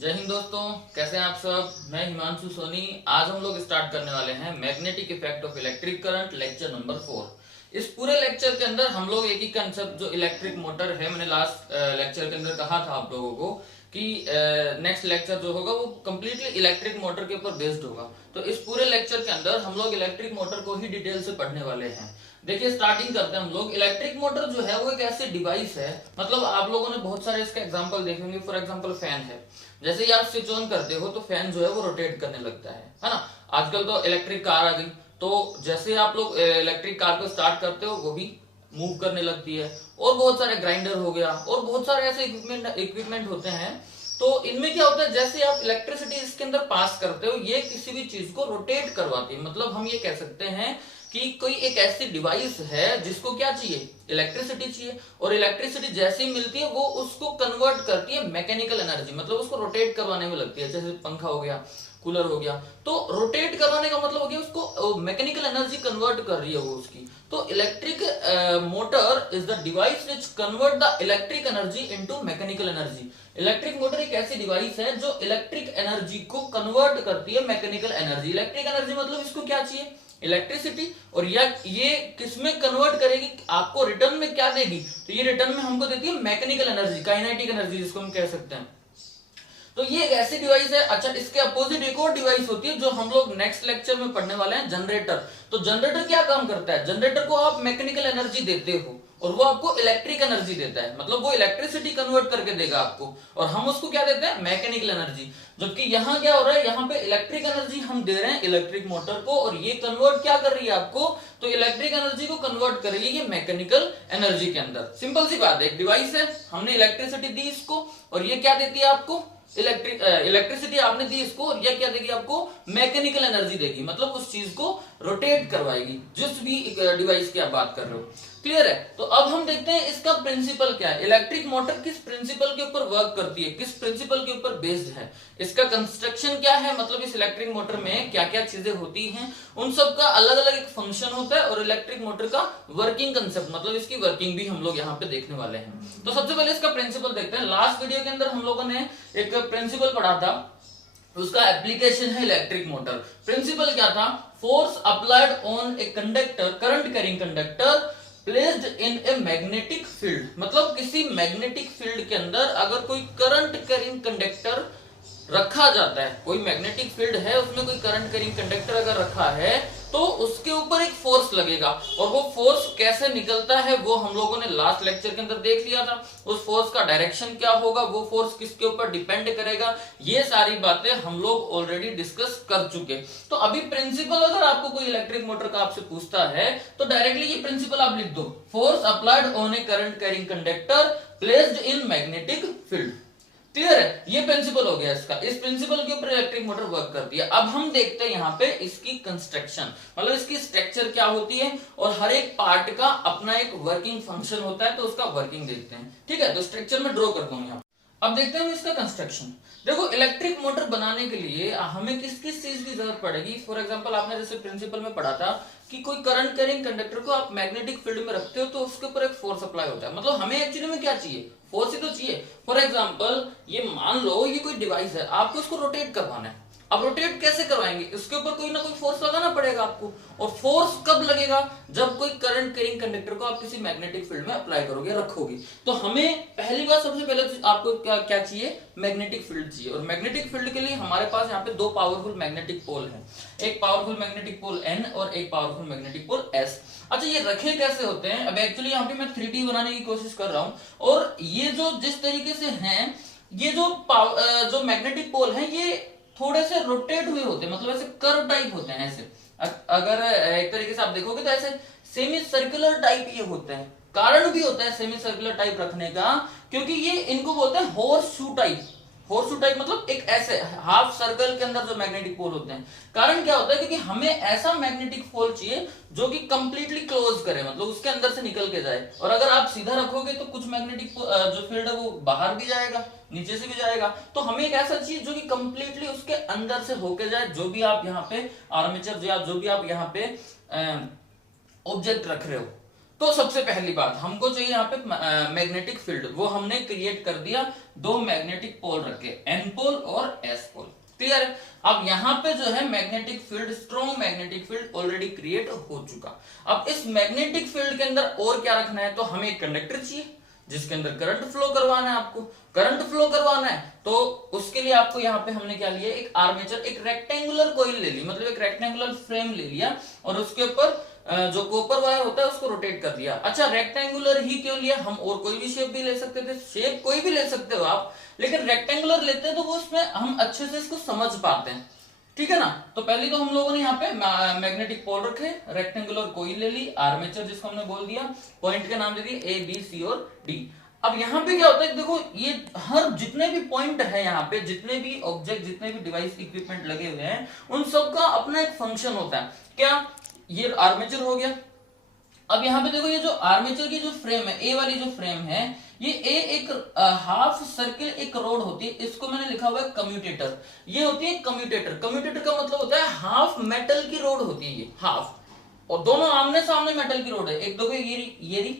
जय हिंद दोस्तों, कैसे हैं आप सब। मैं हिमांशु सोनी। आज हम लोग स्टार्ट करने वाले हैं magnetic effect of electric current, lecture number 4। इस पूरे लेक्चर के अंदर हम लोग एक ही कंसेप्ट जो इलेक्ट्रिक मोटर है, मैंने लास्ट लेक्चर के अंदर कहा था आप लोगों को कि नेक्स्ट लेक्चर जो होगा वो कम्प्लीटली इलेक्ट्रिक मोटर के ऊपर बेस्ड होगा। तो इस पूरे लेक्चर के अंदर हम लोग इलेक्ट्रिक मोटर को ही डिटेल से पढ़ने वाले हैं। देखिए, स्टार्टिंग करते हैं हम लोग। इलेक्ट्रिक मोटर जो है वो एक ऐसी डिवाइस है, मतलब आप लोगों ने बहुत सारे इसके एग्जांपल देखे होंगे। फॉर एग्जांपल फैन है, जैसे ही आप स्विच ऑन करते हो तो फैन जो है वो रोटेट करने लगता है ना। आजकल तो इलेक्ट्रिक कार आ गई, तो जैसे आप लोग इलेक्ट्रिक कार को स्टार्ट करते हो वो भी मूव करने लगती है। और बहुत सारे ग्राइंडर हो गया और बहुत सारे ऐसे इक्विपमेंट होते हैं। तो इनमें क्या होता है, जैसे आप इलेक्ट्रिसिटी इसके अंदर पास करते हो, ये किसी भी चीज को रोटेट करवाती है। मतलब हम ये कह सकते हैं कि कोई एक ऐसी डिवाइस है जिसको क्या चाहिए, इलेक्ट्रिसिटी चाहिए। और इलेक्ट्रिसिटी जैसे ही मिलती है वो उसको कन्वर्ट करती है मैकेनिकल एनर्जी, मतलब उसको रोटेट करवाने में लगती है। जैसे पंखा हो गया, कूलर हो गया, तो रोटेट करवाने का मतलब हो गया उसको मैकेनिकल एनर्जी कन्वर्ट कर रही है वो उसकी। तो electric motor is the device which convert the electric energy into mechanical energy. Electric motor एक ऐसी डिवाइस है जो इलेक्ट्रिक एनर्जी को कन्वर्ट करती है मैकेनिकल एनर्जी। इलेक्ट्रिक एनर्जी मतलब इसको क्या चाहिए, इलेक्ट्रिसिटी। और ये किसमें कन्वर्ट करेगी, आपको रिटर्न में क्या देगी, तो ये रिटर्न में हमको देती है मैकेनिकल एनर्जी, काइनेटिक एनर्जी जिसको हम कह सकते हैं। तो ये एक ऐसी डिवाइस है। अच्छा, इसके अपोजिट एक और डिवाइस होती है जो हम लोग नेक्स्ट लेक्चर में पढ़ने वाले हैं, जनरेटर। तो जनरेटर क्या काम करता है, जनरेटर को आप मैकेनिकल एनर्जी देते हो और वो आपको इलेक्ट्रिक एनर्जी देता है, मतलब वो इलेक्ट्रिसिटी कन्वर्ट करके देगा आपको, और हम उसको क्या देते हैं, मैकेनिकल एनर्जी। जबकि यहाँ क्या हो रहा है, यहाँ पे इलेक्ट्रिक एनर्जी हम दे रहे हैं इलेक्ट्रिक मोटर को, और ये कन्वर्ट क्या कर रही है आपको, तो इलेक्ट्रिक एनर्जी को कन्वर्ट कर रही है ये मैकेनिकल एनर्जी के अंदर। सिंपल सी बात है, एक डिवाइस है, हमने इलेक्ट्रिसिटी दी इसको और ये क्या देती है आपको, इलेक्ट्रिसिटी आपने दी इसको, और ये क्या देगी आपको, मैकेनिकल एनर्जी देगी, मतलब उस चीज को रोटेट करवाएगी, जिस भी डिवाइस की आप बात कर रहे हो। क्लियर है। तो अब हम देखते हैं इसका प्रिंसिपल क्या है, इलेक्ट्रिक मोटर किस प्रिंसिपल के ऊपर वर्क करती है, किस प्रिंसिपल के ऊपर बेस्ड है, इसका कंस्ट्रक्शन क्या है, मतलब इस इलेक्ट्रिक मोटर में क्या क्या चीजें होती हैं, उन सब का अलग अलग एक फंक्शन होता है। और इलेक्ट्रिक मोटर का वर्किंग कंसेप्ट, मतलब इसकी वर्किंग भी हम लोग यहाँ पे देखने वाले हैं। तो सबसे पहले इसका प्रिंसिपल देखते हैं। लास्ट वीडियो के अंदर हम लोगों ने एक प्रिंसिपल पढ़ा था, उसका एप्लीकेशन है इलेक्ट्रिक मोटर। प्रिंसिपल क्या था, force applied on a conductor, current carrying conductor placed in a magnetic field. मतलब किसी मैग्नेटिक फील्ड के अंदर अगर कोई करंट कैरिंग कंडक्टर रखा जाता है, कोई मैग्नेटिक फील्ड है उसमें कोई करंट कैरिंग कंडक्टर अगर रखा है, तो उसके ऊपर एक फोर्स लगेगा। और वो फोर्स कैसे निकलता है वो हम लोगों ने लास्ट लेक्चर के अंदर देख लिया था। उस फोर्स का डायरेक्शन क्या होगा, वो फोर्स किसके ऊपर डिपेंड करेगा, ये सारी बातें हम लोग ऑलरेडी डिस्कस कर चुके। तो अभी प्रिंसिपल अगर आपको कोई इलेक्ट्रिक मोटर का आपसे पूछता है तो डायरेक्टली ये प्रिंसिपल आप लिख दो, force applied on A current carrying conductor placed in magnetic field. Clear है, ये प्रिंसिपल हो गया इसका। इस प्रिंसिपल के ऊपर इलेक्ट्रिक मोटर वर्क करती है। अब हम देखते हैं यहाँ पे इसकी कंस्ट्रक्शन, मतलब इसकी स्ट्रक्चर क्या होती है, और हर एक पार्ट का अपना एक वर्किंग फंक्शन होता है, तो उसका वर्किंग देखते हैं। ठीक है, तो स्ट्रक्चर में ड्रॉ करता हूं यहाँ। अब देखते हैं इसका कंस्ट्रक्शन। देखो, इलेक्ट्रिक मोटर बनाने के लिए हमें किस किस चीज की जरूरत पड़ेगी। फॉर एग्जांपल आपने जैसे प्रिंसिपल में पढ़ा था कि कोई करंट कैरिंग कंडक्टर को आप मैग्नेटिक फील्ड में रखते हो तो उसके ऊपर एक फोर्स अप्लाई होता है। मतलब हमें एक्चुअली में क्या चाहिए, फोर्स ही तो चाहिए। फॉर एग्जांपल ये मान लो ये कोई डिवाइस है, आपको इसको रोटेट करवाना है। अब रोटेट कैसे करवाएंगे, इसके ऊपर कोई ना कोई फोर्स लगाना पड़ेगा आपको। और फोर्स कब लगेगा, जब कोई करंट कैरिंग कंडक्टर को आप किसी मैग्नेटिक फील्ड में अप्लाई करोगे, रखोगे। तो हमें पहली बात, सबसे पहले तो आपको क्या चाहिए, मैग्नेटिक फील्ड चाहिए। और मैग्नेटिक फील्ड के लिए हमारे पास यहाँ पे दो पावरफुल मैग्नेटिक पोल है, एक पावरफुल मैग्नेटिक पोल N और एक पावरफुल मैग्नेटिक पोल S। अच्छा, ये रखे कैसे होते हैं, अब एक्चुअली यहाँ पे मैं 3D बनाने की कोशिश कर रहा हूँ। और ये जो जिस तरीके से हैं, ये जो मैग्नेटिक पोल है ये थोड़े से रोटेट हुए होते हैं, मतलब ऐसे कर्व टाइप होते हैं ऐसे। अगर एक तरीके से आप देखोगे तो ऐसे सेमी सर्कुलर टाइप ये होते हैं। कारण भी होता है सेमी सर्कुलर टाइप रखने का, क्योंकि ये इनको बोलते हैं horse shoe type. Horse shoe type मतलब एक ऐसे हाफ सर्कल के अंदर जो मैग्नेटिक पोल होते हैं। कारण क्या होता है, क्योंकि हमें ऐसा मैग्नेटिक पोल चाहिए जो कि कंप्लीटली क्लोज करे, मतलब उसके अंदर से निकल के जाए। और अगर आप सीधा रखोगे तो कुछ मैग्नेटिक जो फील्ड है वो बाहर भी जाएगा, नीचे से भी जाएगा। तो हमें एक ऐसा चीज जो कि कंप्लीटली उसके अंदर से होके जाए, जो भी आप यहाँ पे आर्मेचर या जो भी आप यहाँ पे ऑब्जेक्ट रख रहे हो, तो सबसे पहली बात हमको चाहिए यहाँ पे मैग्नेटिक फील्ड, वो हमने क्रिएट कर दिया, दो मैग्नेटिक पोल रखे, एन पोल और एस पोल। क्लियर है? अब यहाँ पे जो है magnetic field, strong magnetic field already create हो चुका। अब इस मैग्नेटिक फील्ड के अंदर और क्या रखना है, तो हमें एक कंडक्टर चाहिए जिसके अंदर करंट फ्लो करवाना है। आपको करंट फ्लो करवाना है तो उसके लिए आपको यहाँ पे हमने क्या लिया, एक आर्मेचर, एक रेक्टेंगुलर कॉइल ले ली, मतलब एक रेक्टेंगुलर फ्रेम ले लिया और उसके ऊपर जो कॉपर वायर होता है उसको रोटेट कर दिया। अच्छा, रेक्टेंगुलर ही क्यों लिया, हम और कोई भी शेप भी ले सकते थे, शेप कोई भी ले सकते हो आप, लेकिन रेक्टेंगुलर लेते हैं तो वो उसमें हम अच्छे से इसको समझ पाते हैं। ठीक है ना? तो पहले तो हम लोगों ने यहाँ पे मैग्नेटिक पोल रखे, रेक्टेंगुलर कॉइल ले ली, आर्मेचर जिसको हमने बोल दिया, पॉइंट के नाम दे दिए ए बी सी और डी। अब यहाँ पे क्या होता है, देखो ये हर जितने भी पॉइंट है यहाँ पे, जितने भी ऑब्जेक्ट, जितने भी डिवाइस इक्विपमेंट लगे हुए हैं, उन सबका अपना एक फंक्शन होता है। क्या? ये आर्मेचर हो गया। अब यहाँ पे देखो ये जो आर्मेचर की जो फ्रेम है, ए वाली जो फ्रेम है, ये ए एक हाफ सर्किल एक रोड होती है, इसको मैंने लिखा हुआ है कम्यूटेटर। ये होती है कम्यूटेटर। कम्यूटेटर का मतलब होता है हाफ मेटल की रोड होती है, ये हाफ, और दोनों आमने सामने मेटल की रोड है। एक देखो ये रही,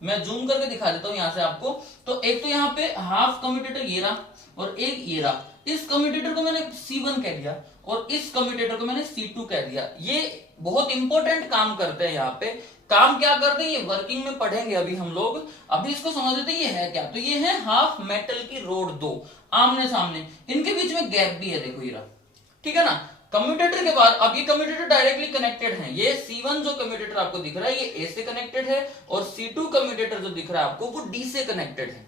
मैं जूम करके दिखा देता हूं यहां से आपको। तो एक तो यहाँ पे हाफ कम्यूटेटर ये रहा और एक ये रहा। इस कम्यूटेटर को मैंने C1 कह दिया और इस कम्यूटेटर को मैंने C2 कह दिया। ये बहुत इंपॉर्टेंट काम करते हैं। यहाँ पे काम क्या करते हैं, ये वर्किंग में पढ़ेंगे अभी हम लोग। अभी इसको समझ लेते हैं ये है क्या। तो ये है हाफ मेटल की रोड, दो आमने सामने, इनके बीच में गैप भी है, देखो ये रहा। ठीक है ना? कम्यूटेटर के बाद अब ये कम्यूटेटर डायरेक्टली कनेक्टेड है। ये C1 जो कम्यूटेटर आपको दिख रहा है ये A से कनेक्टेड है और C2 कम्यूटेटर जो दिख रहा है आपको वो D से कनेक्टेड है।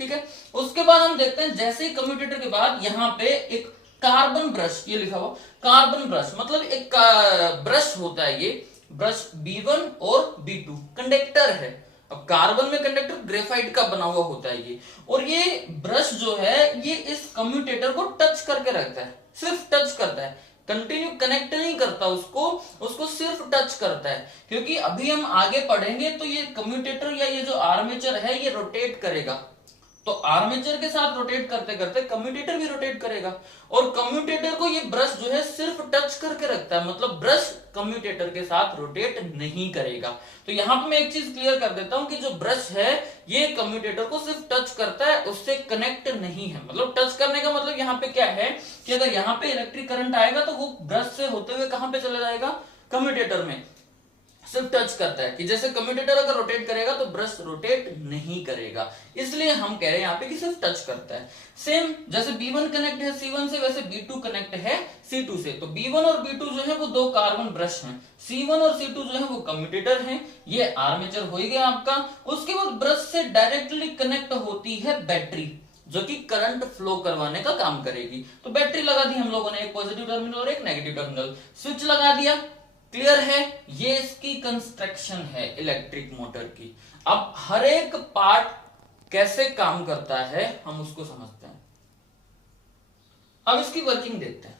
ठीक है? उसके बाद हम देखते हैं, जैसे ही कम्यूटेटर के बाद यहाँ पे एक कार्बन ब्रश, ये लिखा हुआ कार्बन ब्रश, मतलब एक ब्रश होता है, ये ब्रश B1 और B2 कंडक्टर है। अब कार्बन में कंडक्टर ग्रेफाइट का बना हुआ होता है ये, और ये ब्रश जो है ये इस कम्यूटेटर को टच करके रखता है, सिर्फ टच करता है, कंटिन्यू कनेक्ट नहीं करता उसको सिर्फ टच करता है। क्योंकि अभी हम आगे पढ़ेंगे तो ये कम्यूटेटर या ये जो आर्मेचर है ये रोटेट करेगा, तो आर्मेचर के साथ रोटेट करते करते कम्यूटेटर भी रोटेट करेगा, और कम्यूटेटर को ये ब्रश जो है सिर्फ टच करके रखता है, मतलब ब्रश कम्यूटेटर के साथ रोटेट नहीं करेगा। तो यहां पे मैं एक चीज क्लियर कर देता हूं कि जो ब्रश है ये कम्यूटेटर को सिर्फ टच करता है, उससे कनेक्ट नहीं है। मतलब टच करने का मतलब यहाँ पे क्या है कि अगर यहाँ पे इलेक्ट्रिक करंट आएगा तो वो ब्रश से होते हुए कहां पे चला जाएगा, कम्यूटेटर में, सिर्फ टच करता है। कि जैसे कम्यूटेटर अगर रोटेट करेगा तो ब्रश रोटेट नहीं करेगा, इसलिए हम कह रहे हैं यहाँ पे कि सिर्फ टच करता है। सेम जैसे B1 कनेक्ट है C1 से, वैसे B2 कनेक्ट है C2 से। तो B1 और B2 जो है वो दो कार्बन ब्रश हैं, C1 और C2 जो है वो कम्यूटेटर हैं। ये आर्मेचर हो गया आपका। उसके बाद ब्रश से डायरेक्टली कनेक्ट होती है बैटरी, जो कि करंट फ्लो करवाने का काम करेगी। तो बैटरी लगा दी हम लोगों ने, एक पॉजिटिव टर्मिनल और एक नेगेटिव टर्मिनल, स्विच लगा दिया। क्लियर है? ये इसकी कंस्ट्रक्शन है इलेक्ट्रिक मोटर की। अब हर एक पार्ट कैसे काम करता है हम उसको समझते हैं। अब इसकी वर्किंग देखते हैं।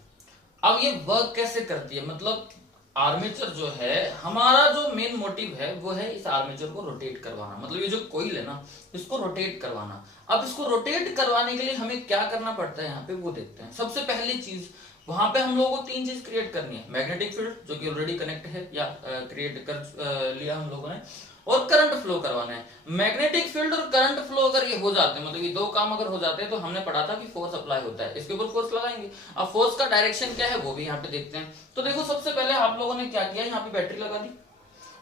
अब ये वर्क कैसे करती है, मतलब आर्मेचर जो है, हमारा जो मेन मोटिव है वो है इस आर्मेचर को रोटेट करवाना, मतलब ये जो कोइल है ना इसको रोटेट करवाना। अब इसको रोटेट करवाने के लिए हमें क्या करना पड़ता है यहाँ पे वो देखते हैं। सबसे पहली चीज, वहां पे हम लोगों को तीन चीज क्रिएट करनी है, मैग्नेटिक फील्ड जो कि ऑलरेडी कनेक्ट है या क्रिएट कर लिया हम लोगों ने, और करंट फ्लो करवाना है। मैग्नेटिक फील्ड और करंट फ्लो अगर ये हो जाते हैं, मतलब ये दो काम अगर हो जाते हैं, तो हमने पढ़ा था कि फोर्स अप्लाई होता है, इसके ऊपर फोर्स लगाएंगे। अब फोर्स का डायरेक्शन क्या है वो भी यहाँ पे देखते हैं। तो देखो सबसे पहले आप लोगों ने क्या किया, यहाँ पे बैटरी लगा दी,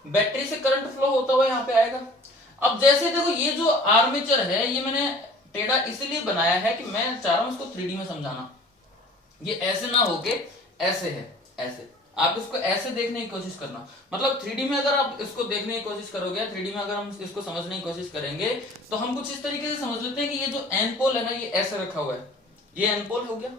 बैटरी से करंट फ्लो होता हुआ यहाँ पे आएगा। अब जैसे देखो ये जो आर्मेचर है ये मैंने टेढ़ा इसलिए बनाया है कि मैं चाह रहा हूं इसको 3D में समझाना। ये ऐसे ना होके ऐसे है, ऐसे आप इसको ऐसे देखने की कोशिश करना। मतलब 3D में अगर आप इसको देखने की कोशिश करोगे, 3D में अगर हम इसको समझने की कोशिश करेंगे तो हम कुछ इस तरीके से समझ लेते हैं कि ये जो एन पोल है ना ये ऐसे रखा हुआ है, ये एन पोल हो गया।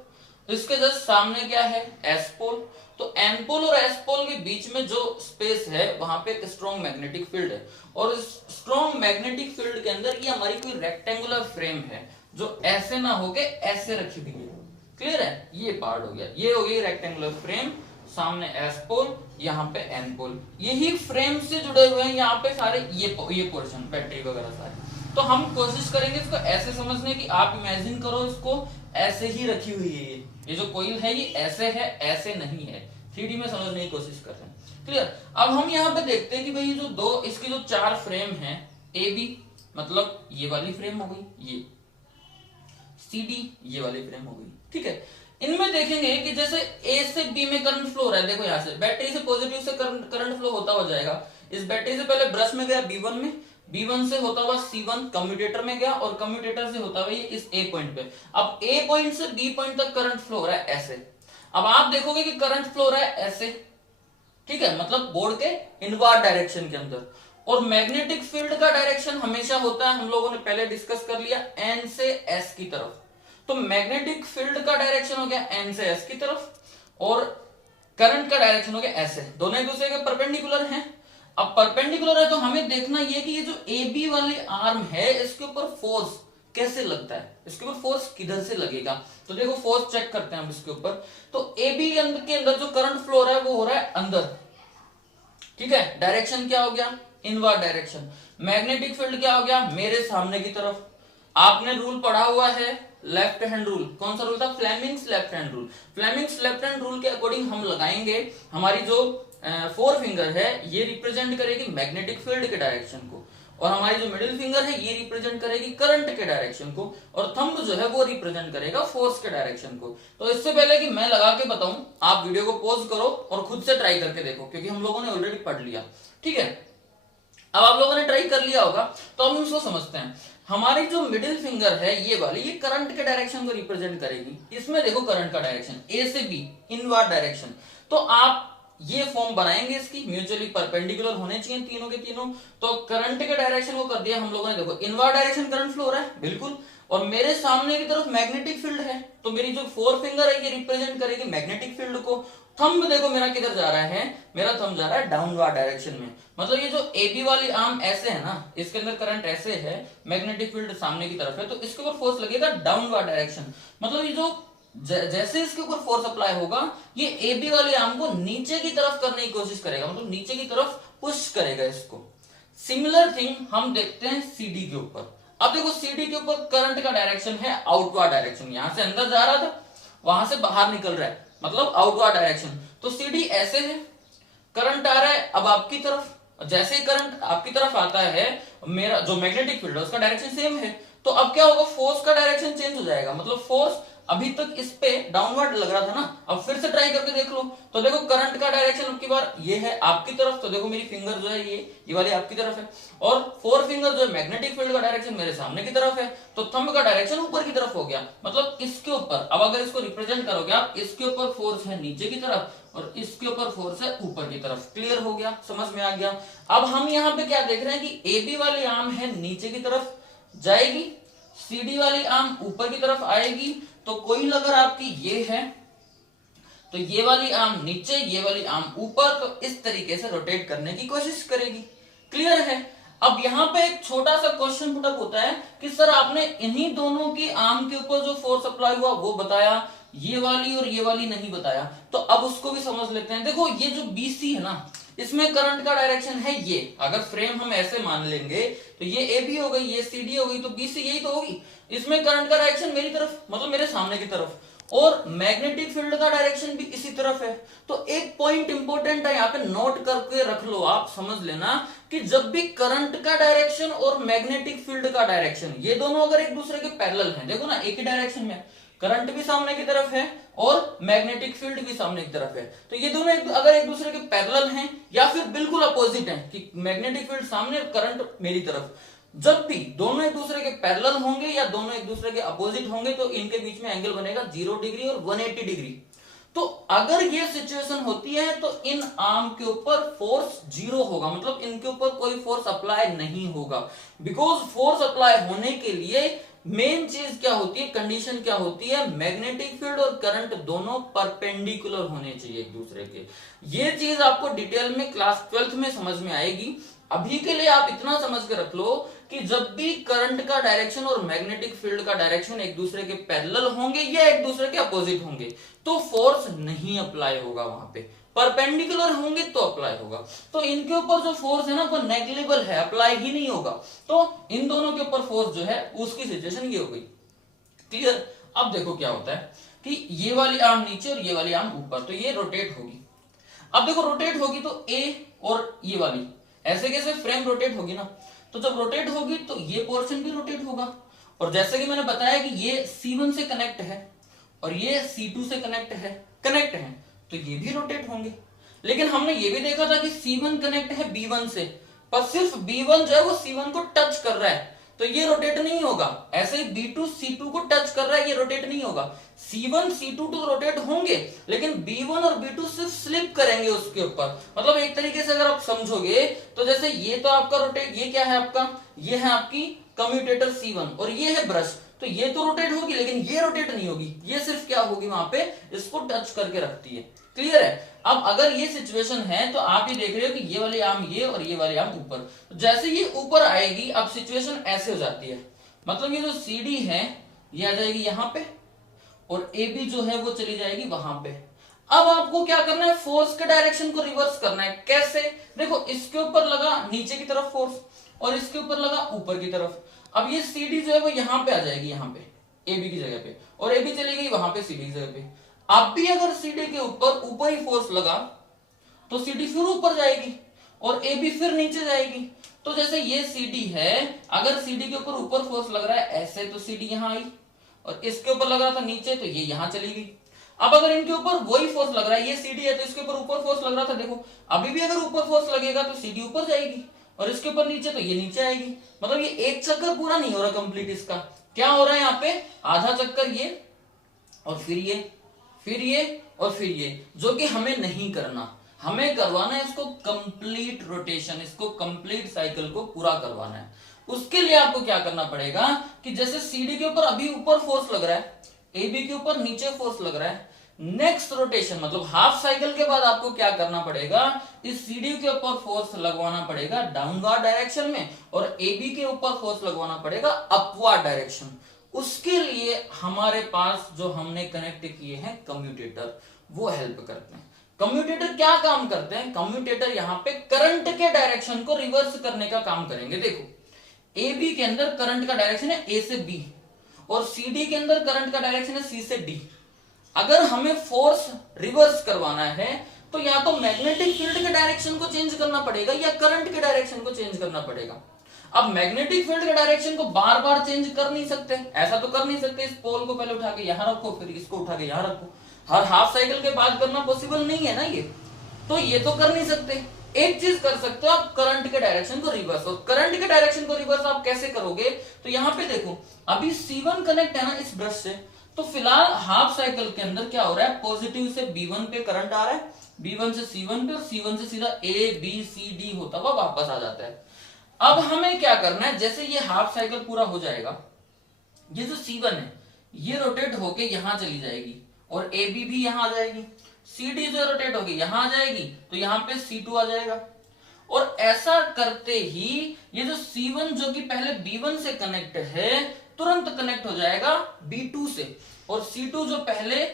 तो इसके जस्ट सामने क्या है, एस पोल। तो एन पोल और एस पोल के बीच में जो स्पेस है वहां पे एक स्ट्रॉन्ग मैग्नेटिक फील्ड है, और इस स्ट्रॉन्ग मैग्नेटिक फील्ड के अंदर ये हमारी कोई रेक्टेंगुलर फ्रेम है जो ऐसे ना होके ऐसे रखी हुई है। क्लियर है? ये पार्ट हो गया, ये हो गई रेक्टेंगुलर फ्रेम, सामने एस पोल, यहाँ पे एन पोल, यही फ्रेम से जुड़े हुए हैं यहाँ पे सारे ये पोर्शन, बैटरी वगैरह सारे। तो हम कोशिश करेंगे इसको ऐसे समझने की। आप इमेजिन करो इसको ऐसे ही रखी हुई है, ये जो कोइल है ये ऐसे है, ऐसे नहीं है। 3D में समझने की कोशिश कर रहे हैं। क्लियर। अब हम यहाँ पे देखते हैं कि भाई जो दो इसकी जो चार फ्रेम है, ए बी मतलब ये वाली फ्रेम हो गई, ये सी डी ये वाली फ्रेम हो गई, ठीक है। इनमें देखेंगे कि जैसे ए से बी में करंट फ्लो हो रहा है, देखो यहाँ से बैटरी से पॉजिटिव से करंट फ्लो होता हो जाएगा। इस बैटरी से पहले ब्रश में गया B1 में, B1 से होता हुआ C1 कम्यूटेटर में गया और कम्यूटेटर से होता हुआ इस A पॉइंट पे। अब A पॉइंट से B पॉइंट तक करंट फ्लो हो रहा है ऐसे। अब आप देखोगे कि करंट फ्लो हो रहा है ऐसे, ठीक है, मतलब बोर्ड के इनवर्ड डायरेक्शन के अंदर। और मैग्नेटिक फील्ड का डायरेक्शन हमेशा होता है, हम लोगों ने पहले डिस्कस कर लिया, N से S की तरफ। तो मैग्नेटिक फील्ड का डायरेक्शन हो गया N से S की तरफ और करंट का डायरेक्शन हो गया ऐसे, दोनों एक दूसरे के परपेंडिकुलर हैं। अब परपेंडिकुलर है तो हमें देखना ये कि ये जो ए बी वाली आर्म है इसके ऊपर फोर्स कैसे लगता है, इसके ऊपर फोर्स किधर से लगेगा। तो देखो फोर्स चेक करते हैं हम इसके ऊपर। तो ए बी के अंदर जो करंट फ्लो हो रहा है वो हो रहा है अंदर, ठीक है। डायरेक्शन क्या हो गया, इनवर्ड डायरेक्शन। मैग्नेटिक फील्ड क्या हो गया, मेरे सामने की तरफ। आपने रूल पढ़ा हुआ है लेफ्ट हैंड रूल, कौन सा रूल था, Fleming's left hand rule. Fleming's left hand rule के अकॉर्डिंग हम लगाएंगे, हमारी जो फोर फिंगर है ये रिप्रेजेंट करेगी मैग्नेटिक फील्ड के डायरेक्शन को, और हमारी जो मिडिल फिंगर है ये रिप्रेजेंट करेगी करंट के डायरेक्शन को, और थंब जो है वो रिप्रेजेंट करेगा फोर्स के डायरेक्शन को। तो इससे पहले कि मैं लगा के बताऊं, आप वीडियो को पॉज करो और खुद से ट्राई करके देखो, क्योंकि हम लोगों ने ऑलरेडी पढ़ लिया, ठीक है। अब आप लोगों ने ट्राई कर लिया होगा तो हम इसको समझते हैं। हमारी जो मिडिल फिंगर है ये वाली, ये करंट के डायरेक्शन को रिप्रेजेंट करेगी। इसमें देखो करंट का डायरेक्शन ए से बी इनवर्ड डायरेक्शन। तो आप ये फॉर्म बनाएंगे, इसकी म्यूचुअली परपेंडिकुलर होने चाहिए तीनों के तीनों। तो करंट के डायरेक्शन को कर दिया हम लोगों ने, देखो इनवर्ड डायरेक्शन करंट फ्लो हो रहा है बिल्कुल, और मेरे सामने की तरफ मैग्नेटिक फील्ड है, तो मेरी जो फोर फिंगर है ये रिप्रेजेंट करेगी मैग्नेटिक फील्ड को। थंब देखो मेरा किधर जा रहा है, मेरा थंब जा रहा है डाउनवर्ड डायरेक्शन में। मतलब ये जो ए बी वाली आर्म ऐसे है ना, इसके अंदर करंट ऐसे है, मैग्नेटिक फील्ड सामने की तरफ है, तो इसके ऊपर फोर्स लगेगा डाउनवर्ड डायरेक्शन। मतलब ये जो जैसे इसके ऊपर फोर्स अप्लाई होगा, ये ए बी वाली आर्म को नीचे की तरफ करने की कोशिश करेगा, मतलब नीचे की तरफ पुश करेगा इसको। सिमिलर थिंग हम देखते हैं सीडी के ऊपर। अब देखो सीडी के ऊपर करंट का डायरेक्शन है आउटवर्ड डायरेक्शन, यहां से अंदर जा रहा था वहां से बाहर निकल रहा है, मतलब आउटवर्ड डायरेक्शन। तो सीडी ऐसे है, करंट आ रहा है अब आपकी तरफ, जैसे ही करंट आपकी तरफ आता है, मेरा जो मैग्नेटिक फील्ड है उसका डायरेक्शन सेम है, तो अब क्या होगा, फोर्स का डायरेक्शन चेंज हो जाएगा। मतलब फोर्स अभी तक इस पे डाउनवर्ड लग रहा था ना, अब फिर से ट्राई करके देख लो। तो देखो करंट का डायरेक्शन अब की बार ये है आपकी तरफ, तो देखो मेरी फिंगर जो है ये वाली आपकी तरफ है, और फोर फिंगर जो है मैग्नेटिक फील्ड का डायरेक्शन मेरे सामने की तरफ है, तो थंब का डायरेक्शन ऊपर की तरफ हो गया। मतलब इसके ऊपर अब अगर इसको रिप्रेजेंट करोगे आप, इसके ऊपर फोर्स है नीचे की तरफ और इसके ऊपर फोर्स है ऊपर की तरफ। क्लियर हो गया, समझ में आ गया। अब हम यहाँ पे क्या देख रहे हैं कि ए बी वाली आर्म है नीचे की तरफ जाएगी, सीडी वाली आर्म ऊपर की तरफ आएगी। तो कोई अगर आपकी ये है तो ये वाली आर्म नीचे, ये वाली आर्म ऊपर, तो इस तरीके से रोटेट करने की कोशिश करेगी। क्लियर है। अब यहाँ पे एक छोटा सा क्वेश्चन पुटअप होता है कि सर आपने इन्हीं दोनों की आर्म के ऊपर जो फोर्स अप्लाई हुआ वो बताया, ये वाली और ये वाली नहीं बताया, तो अब उसको भी समझ लेते हैं। देखो ये जो BC है ना, इसमें करंट का डायरेक्शन है ये, अगर फ्रेम हम ऐसे मान लेंगे तो ये AB हो गई, ये CD हो गई, तो BC यही तो होगी। इसमें करंट का डायरेक्शन मेरी तरफ, मतलब मेरे सामने की तरफ, और मैग्नेटिक फील्ड का डायरेक्शन भी इसी तरफ है। तो एक पॉइंट इंपॉर्टेंट है, यहाँ पे नोट करके रख लो, आप समझ लेना कि जब भी करंट का डायरेक्शन और मैग्नेटिक फील्ड का डायरेक्शन ये दोनों अगर एक दूसरे के पैरेलल हैं, देखो ना एक ही डायरेक्शन में, करंट भी सामने की तरफ है और मैग्नेटिक फील्ड भी सामने की तरफ है, तो ये दोनों अगर एक दूसरे के पैरेलल हैं या फिर बिल्कुल अपोजिट हैं कि मैग्नेटिक फील्ड सामने और करंट मेरी तरफ, जब भी दोनों एक दूसरे के पैरेलल होंगे या दोनों एक दूसरे के अपोजिट होंगे तो इनके बीच में एंगल बनेगा 0 डिग्री और 180 डिग्री। तो अगर ये सिचुएशन होती है तो इन आर्म के ऊपर फोर्स 0 होगा, मतलब इनके ऊपर कोई फोर्स अप्लाई नहीं होगा। बिकॉज फोर्स अप्लाई होने के लिए मेन चीज क्या होती है, कंडीशन क्या होती है, मैग्नेटिक फील्ड और करंट दोनों परपेंडिकुलर होने चाहिए एक दूसरे के। ये चीज आपको डिटेल में क्लास 12th में समझ में आएगी। अभी के लिए आप इतना समझ के रख लो कि जब भी करंट का डायरेक्शन और मैग्नेटिक फील्ड का डायरेक्शन एक दूसरे के पैरेलल होंगे या एक दूसरे के अपोजिट होंगे तो फोर्स नहीं अप्लाई होगा, वहां पे परपेंडिकुलर होंगे तो अप्लाई होगा। तो इनके ऊपर जो फोर्स है ना वो नेग्लिजिबल है, अप्लाई ही नहीं होगा। तो इन दोनों के ऊपर फोर्स जो है उसकी सिचुएशन ये हो गई। क्लियर। अब देखो क्या होता है कि ये वाली आर्म नीचे और ये वाली आर्म ऊपर, तो ये रोटेट होगी। अब देखो रोटेट होगी तो ए और ये वाली ऐसे कैसे फ्रेम रोटेट होगी ना, तो जब रोटेट होगी तो ये पोर्शन भी रोटेट होगा। और जैसे कि मैंने बताया कि ये C1 से कनेक्ट है और ये C2 से कनेक्ट है तो ये भी रोटेट होंगे। लेकिन हमने ये भी देखा था कि C1 कनेक्ट है B1 से, पर सिर्फ B1 जो है वो C1 को टच कर रहा है तो ये रोटेट नहीं होगा। ऐसे ही B2 C2 को टच कर रहा है, ये रोटेट नहीं होगा। C1 C2 तो रोटेट होंगे लेकिन B1 और B2 सिर्फ स्लिप करेंगे उसके ऊपर। मतलब एक तरीके से अगर आप समझोगे तो जैसे ये तो आपका रोटेट, ये क्या है आपका, ये है आपकी कम्यूटेटर C1 और ये है ब्रश, तो ये तो रोटेट होगी लेकिन ये रोटेट नहीं होगी, ये सिर्फ क्या होगी वहां पे इसको टच करके रखती है। क्लियर है। अब अगर ये सिचुएशन है तो आप ये देख रहे हो कि ये वाली आर्म ये और ये वाली आर्म ऊपर, तो जैसे ये ऊपर आएगी अब सिचुएशन ऐसे हो जाती है, मतलब ये जो CD है ये आ जाएगी यहां पे और AB जो है वो चली जाएगी वहां पे। अब आपको क्या करना है, फोर्स के डायरेक्शन को रिवर्स करना है। कैसे, देखो इसके ऊपर लगा नीचे की तरफ फोर्स और इसके ऊपर लगा ऊपर की तरफ। अब ये CD जो है वो यहां पे आ जाएगी, यहां पे AB की जगह पे, और AB चली गई वहां पे CD की जगह पे। अब भी अगर CD के ऊपर ही फोर्स लगा तो CD फिर ऊपर जाएगी और AB फिर नीचे जाएगी। तो जैसे ये CD है, अगर CD के ऊपर फोर्स लग रहा है ऐसे तो CD यहां आई और इसके ऊपर लग रहा था नीचे तो ये यहां चली गई। अब अगर इनके ऊपर वही फोर्स लग रहा है, ये CD है तो इसके ऊपर फोर्स लग रहा था, देखो अभी भी अगर ऊपर फोर्स लगेगा तो CD ऊपर जाएगी और इसके ऊपर नीचे तो ये नीचे आएगी। मतलब ये एक चक्कर पूरा नहीं हो रहा कंप्लीट, इसका क्या हो रहा है यहाँ पे, आधा चक्कर ये और फिर ये और फिर ये, जो कि हमें नहीं करना। हमें करवाना है इसको कंप्लीट रोटेशन, इसको कंप्लीट साइकिल को पूरा करवाना है। उसके लिए आपको क्या करना पड़ेगा कि जैसे CD के ऊपर अभी ऊपर फोर्स लग रहा है, AB के ऊपर नीचे फोर्स लग रहा है, नेक्स्ट रोटेशन मतलब हाफ साइकिल के बाद आपको क्या करना पड़ेगा, इस CD के ऊपर फोर्स लगवाना पड़ेगा डाउनवर्ड डायरेक्शन में और AB के ऊपर फोर्स लगवाना पड़ेगा अपवर्ड डायरेक्शन। उसके लिए हमारे पास जो हमने कनेक्ट किए हैं कम्यूटेटर, वो हेल्प करते हैं। कम्यूटेटर क्या काम करते हैं, कम्यूटेटर यहाँ पे करंट के डायरेक्शन को रिवर्स करने का काम करेंगे। देखो AB के अंदर करंट का डायरेक्शन है A से B और CD के अंदर करंट का डायरेक्शन है C से D। अगर हमें फोर्स रिवर्स करवाना है तो या तो मैग्नेटिक फील्ड के डायरेक्शन को चेंज करना पड़ेगा या करंट के डायरेक्शन को चेंज करना पड़ेगा। अब मैग्नेटिक फील्ड के डायरेक्शन को बार बार चेंज कर नहीं सकते, ऐसा तो कर नहीं सकते इस पोल को पहले उठा के यहां रखो फिर इसको उठा के यहां रखो, हर हाफ साइकिल के बाद करना पॉसिबल नहीं है ना ये, तो ये तो कर नहीं सकते। एक चीज कर सकते हो आप, करंट के डायरेक्शन को रिवर्स। और करंट के डायरेक्शन को रिवर्स आप कैसे करोगे, तो यहां पे देखो अभी C1 कनेक्ट है ना इस ब्रश से, तो फिलहाल हाफ साइकिल के अंदर क्या हो रहा है, पॉजिटिव से B1 पे करंट आ रहा है, B1 से C1 पे और C1 से सीधा ABCD होता हुआ वापस आ जाता है। अब हमें क्या करना है, जैसे ये हाफ साइकिल पूरा हो जाएगा, ये जो C1 है ये रोटेट होके यहां चली जाएगी और AB भी यहां आ जाएगी, CD जो रोटेट होगी यहां आ जाएगी तो यहां पे C2 आ जाएगा। और ऐसा करते ही ये जो C1 जो कि पहले B1 से कनेक्ट है तुरंत कनेक्ट हो जाएगा B2 से, और C2 जो पहले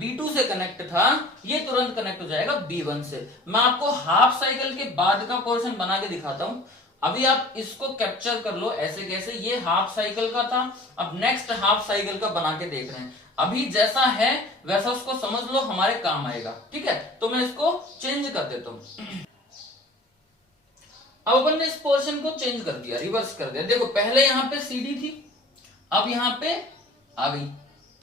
B2 से कनेक्ट था ये तुरंत कनेक्ट हो जाएगा B1 से। मैं आपको हाफ साइकिल के बाद का पोर्शन बना के दिखाता हूं, अभी आप इसको कैप्चर कर लो ऐसे कैसे, ये हाफ साइकिल का था, अब नेक्स्ट हाफ साइकिल का बना के देख रहे हैं। अभी जैसा है वैसा उसको समझ लो, हमारे काम आएगा, ठीक है। तो मैं इसको चेंज कर देता हूं। अब अपन ने इस पोर्शन को चेंज कर दिया, रिवर्स कर दिया। देखो पहले यहां पे CD थी, अब यहां पे आ गई,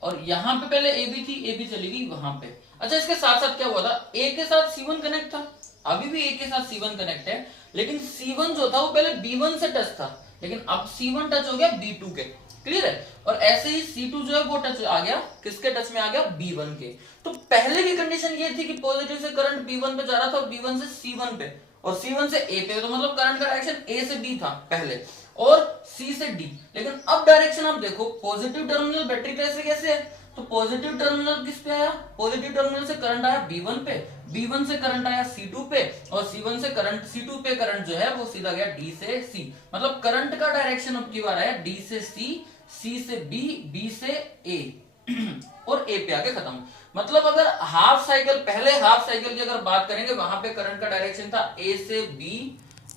और यहां पे पहले AB थी, AB चली गई वहां पे। अच्छा इसके साथ साथ क्या हुआ था, A के साथ C1 कनेक्ट था, अभी भी A के साथ C1 कनेक्ट है, लेकिन C1 जो था वो पहले B1 से टच था, लेकिन अब C1 टच हो गया B2 के। क्लियर है। और ऐसे ही C2 जो है वो टच आ गया, किसके टच में आ गया, B1 के। तो पहले की कंडीशन ये थी कि पॉजिटिव से करंट B1 पे जा रहा था और B1 से C1 पे और C1 से A पे, तो मतलब करंट का डायरेक्शन A से B था पहले और C से D। लेकिन अब डायरेक्शन आप देखो, पॉजिटिव टर्मिनल बैटरी का ऐसे कैसे है, तो पॉजिटिव टर्मिनल किस पे आया, पॉजिटिव टर्मिनल से करंट आया B1 पे, B1 से करंट आया C2 पे और C1 से करंट C2 पे करंट जो है वो सीधा गया D से C। मतलब करंट का डायरेक्शन अब की बार आया D से C, C से B, B से A और A पे आके खत्म। मतलब अगर हाफ साइकिल, पहले हाफ साइकिल की अगर बात करेंगे वहां पे करंट का डायरेक्शन था A से B,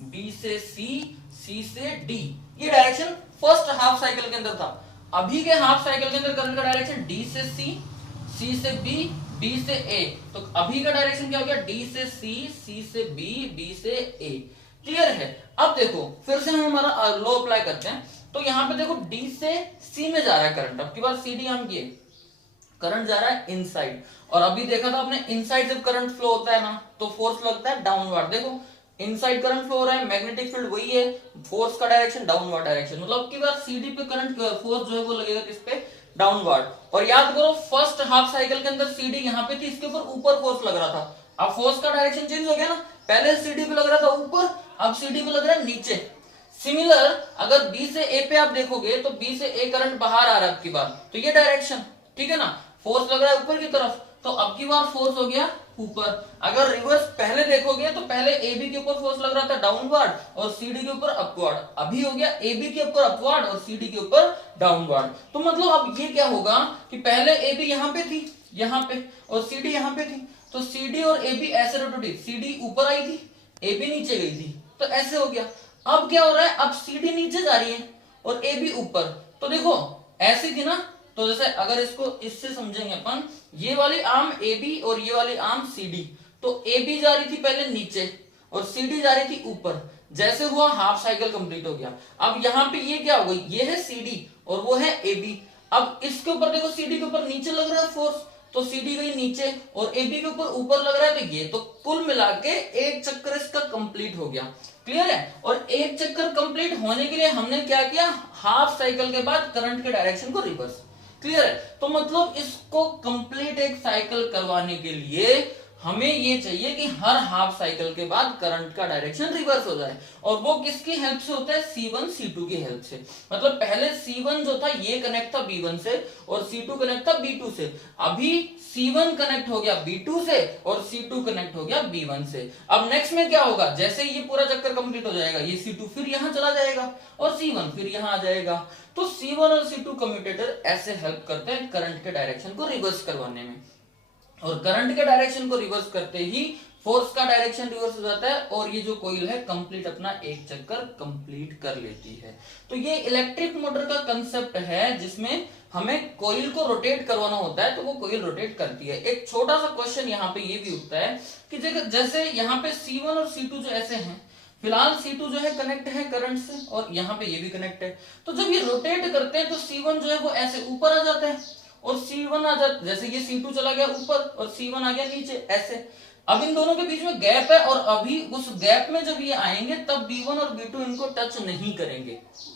B से C, C से D, ये डायरेक्शन फर्स्ट हाफ साइकिल के अंदर था। अभी के हाफ साइकिल के अंदर करंट का डायरेक्शन D से C, C से B, बी से ए, तो अभी का डायरेक्शन क्या हो गया, डी से सी, सी से बी, बी से ए। क्लियर है। अब देखो फिर से हम हमारा लॉ अप्लाई करते हैं, तो यहाँ पे देखो डी से सी में जा रहा है करंट, अब की बार सी डी हम किए, करंट जा रहा है इनसाइड, और अभी देखा था आपने इनसाइड जब करंट फ्लो होता है ना तो फोर्स लगता है डाउनवर्ड। देखो इनसाइड करंट फ्लो हो रहा है, मैग्नेटिक फील्ड वही है, फोर्स का डायरेक्शन डाउनवर्ड डायरेक्शन, मतलब अब की बार सीडी पे करंट फोर्स जो है वो लगेगा किस पे, डाउनवर्ड। और याद करो फर्स्ट हाफ साइकिल के अंदर सीडी यहाँ पे थी, इसके ऊपर फोर्स लग रहा था, अब फोर्स का डायरेक्शन चेंज हो गया ना, पहले सीडी पे लग रहा था ऊपर, अब सीडी पे लग रहा है नीचे। सिमिलर अगर बी से ए पे आप देखोगे तो बी से ए करंट बाहर आ रहा है अब की बार, तो ये डायरेक्शन, ठीक है ना, फोर्स लग रहा है ऊपर की तरफ, तो अब की बार फोर्स हो गया ऊपर। अगर रिवर्स पहले देखोगे तो पहले AB के ऊपर फोर्स लग रहा था डाउनवर्ड और CD के ऊपर अपवर्ड, अभी हो गया AB के ऊपर अपवर्ड और CD के ऊपर डाउनवर्ड। तो मतलब अब ये क्या होगा कि पहले AB यहाँ पे थी, यहाँ पे, और CD यहाँ पे थी, तो CD और AB ऐसे रोटेट, CD ऊपर आई थी, AB नीचे गई थी, तो ऐसे हो गया। अब क्या हो रहा है, अब CD नीचे जा रही है और AB ऊपर, तो देखो ऐसी थी ना, तो जैसे अगर इसको इससे समझेंगे अपन, ये वाली आर्म AB और ये वाली आर्म CD, तो AB जा रही थी पहले नीचे और CD जा रही थी ऊपर, जैसे हुआ हाफ साइकिल कंप्लीट हो गया। अब यहाँ पे ये क्या हो गई, ये है CD और वो है AB, अब इसके ऊपर देखो CD के ऊपर नीचे लग रहा है फोर्स, तो CD गई नीचे और AB के ऊपर लग रहा है, तो ये तो कुल मिला के एक चक्कर इसका कंप्लीट हो गया। क्लियर है। और एक चक्कर कंप्लीट होने के लिए हमने क्या किया, हाफ साइकिल के बाद करंट के डायरेक्शन को रिवर्स। क्लियर है। तो मतलब इसको कंप्लीट एक साइकिल करवाने के लिए हमें ये चाहिए कि हर हाफ साइकिल के बाद करंट का डायरेक्शन रिवर्स हो जाए, और वो किसकी हेल्प से होता है, C1 C2 की हेल्प से। मतलब पहले C1 जो था ये कनेक्ट था B1 से और C2 कनेक्ट था B2 से, अभी C1 कनेक्ट हो गया B2 से और C2 कनेक्ट हो गया B1 से। अब नेक्स्ट में क्या होगा, जैसे ये पूरा चक्कर कंप्लीट हो जाएगा, ये C2 फिर यहां चला जाएगा और C1 फिर यहां आ जाएगा। तो C1 और C2 कम्यूटेटर ऐसे हेल्प करते हैं करंट के डायरेक्शन को रिवर्स करवाने में, और करंट के डायरेक्शन को रिवर्स करते ही फोर्स का डायरेक्शन रिवर्स हो जाता है, और ये जो कोइल है कंप्लीट अपना एक चक्कर कंप्लीट कर लेती है। तो ये इलेक्ट्रिक मोटर का कंसेप्ट है जिसमें हमें कोइल को रोटेट करवाना होता है, तो वो कोइल रोटेट करती है। एक छोटा सा क्वेश्चन यहाँ पे ये भी उठता है कि जैसे यहाँ पे C1 और C2 जो ऐसे हैं, फिलहाल C2 जो है कनेक्ट है करंट से और यहाँ पे ये भी कनेक्ट है, तो जब ये रोटेट करते हैं तो C1 जो है वो ऐसे ऊपर आ जाता है और C1 आ जाता, जैसे ये C2 चला गया ऊपर और C1 आ गया नीचे ऐसे। अब इन दोनों के बीच में गैप है और अभी उस गैप में जब ये आएंगे तब B1 और B2 इनको टच नहीं करेंगे,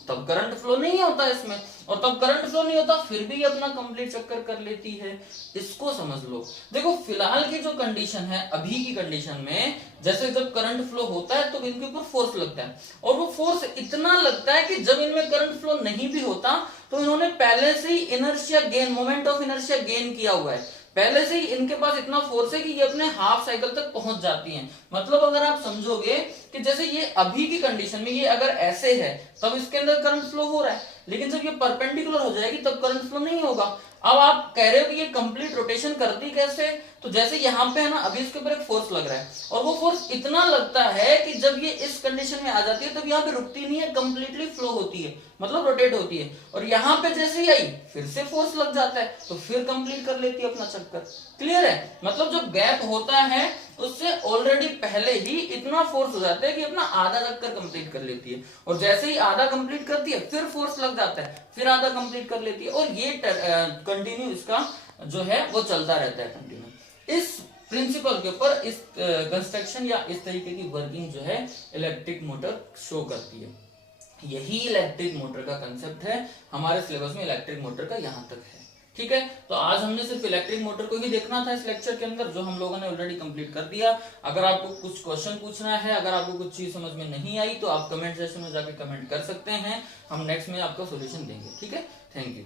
तब करंट फ्लो नहीं होता इसमें, और तब करंट फ्लो नहीं होता फिर भी ये अपना कंप्लीट चक्कर कर लेती है। इसको समझ लो। देखो फिलहाल की जो कंडीशन है, अभी की कंडीशन में जैसे जब करंट फ्लो होता है तो इनके ऊपर फोर्स लगता है, और वो फोर्स इतना लगता है कि जब इनमें करंट फ्लो नहीं भी होता तो इन्होंने पहले से ही inertia gain, moment of inertia gain किया हुआ है, पहले से ही इनके पास इतना फोर्स है कि ये अपने हाफ साइकिल तक पहुंच जाती हैं। मतलब अगर आप समझोगे कि जैसे ये अभी की कंडीशन में ये अगर ऐसे है तब इसके अंदर करंट फ्लो हो रहा है, लेकिन जब ये परपेंडिकुलर हो जाएगी तब करंट फ्लो नहीं होगा। अब आप कह रहे हो कि ये कंप्लीट रोटेशन करती कैसे, तो जैसे यहाँ पे है ना, अभी इसके ऊपर एक फोर्स लग रहा है और वो फोर्स इतना लगता है कि जब ये इस कंडीशन में आ जाती है तब यहाँ पे रुकती नहीं है, कंप्लीटली फ्लो होती है, मतलब रोटेट होती है, और यहाँ पे जैसे ही आई फिर से फोर्स लग जाता है तो फिर कंप्लीट कर लेती है अपना चक्कर। क्लियर है। मतलब जो गैप होता है उससे ऑलरेडी पहले ही इतना फोर्स हो जाता है कि अपना आधा चक्कर कंप्लीट कर लेती है, और जैसे ही आधा कंप्लीट करती है फिर फोर्स लग जाता है, फिर आधा कंप्लीट कर लेती है, और ये कंटिन्यू इसका जो है वो चलता रहता है कंटिन्यू। इस प्रिंसिपल के ऊपर इस कंस्ट्रक्शन या इस तरीके की वर्किंग जो है इलेक्ट्रिक मोटर शो करती है। यही इलेक्ट्रिक मोटर का कंसेप्ट है, हमारे सिलेबस में इलेक्ट्रिक मोटर का यहाँ तक है। ठीक है, तो आज हमने सिर्फ इलेक्ट्रिक मोटर को ही देखना था इस लेक्चर के अंदर, जो हम लोगों ने ऑलरेडी कंप्लीट कर दिया। अगर आपको कुछ क्वेश्चन पूछना है, अगर आपको कुछ चीज समझ में नहीं आई तो आप कमेंट सेक्शन में जाके कमेंट कर सकते हैं, हम नेक्स्ट में आपको सॉल्यूशन देंगे। ठीक है, थैंक यू।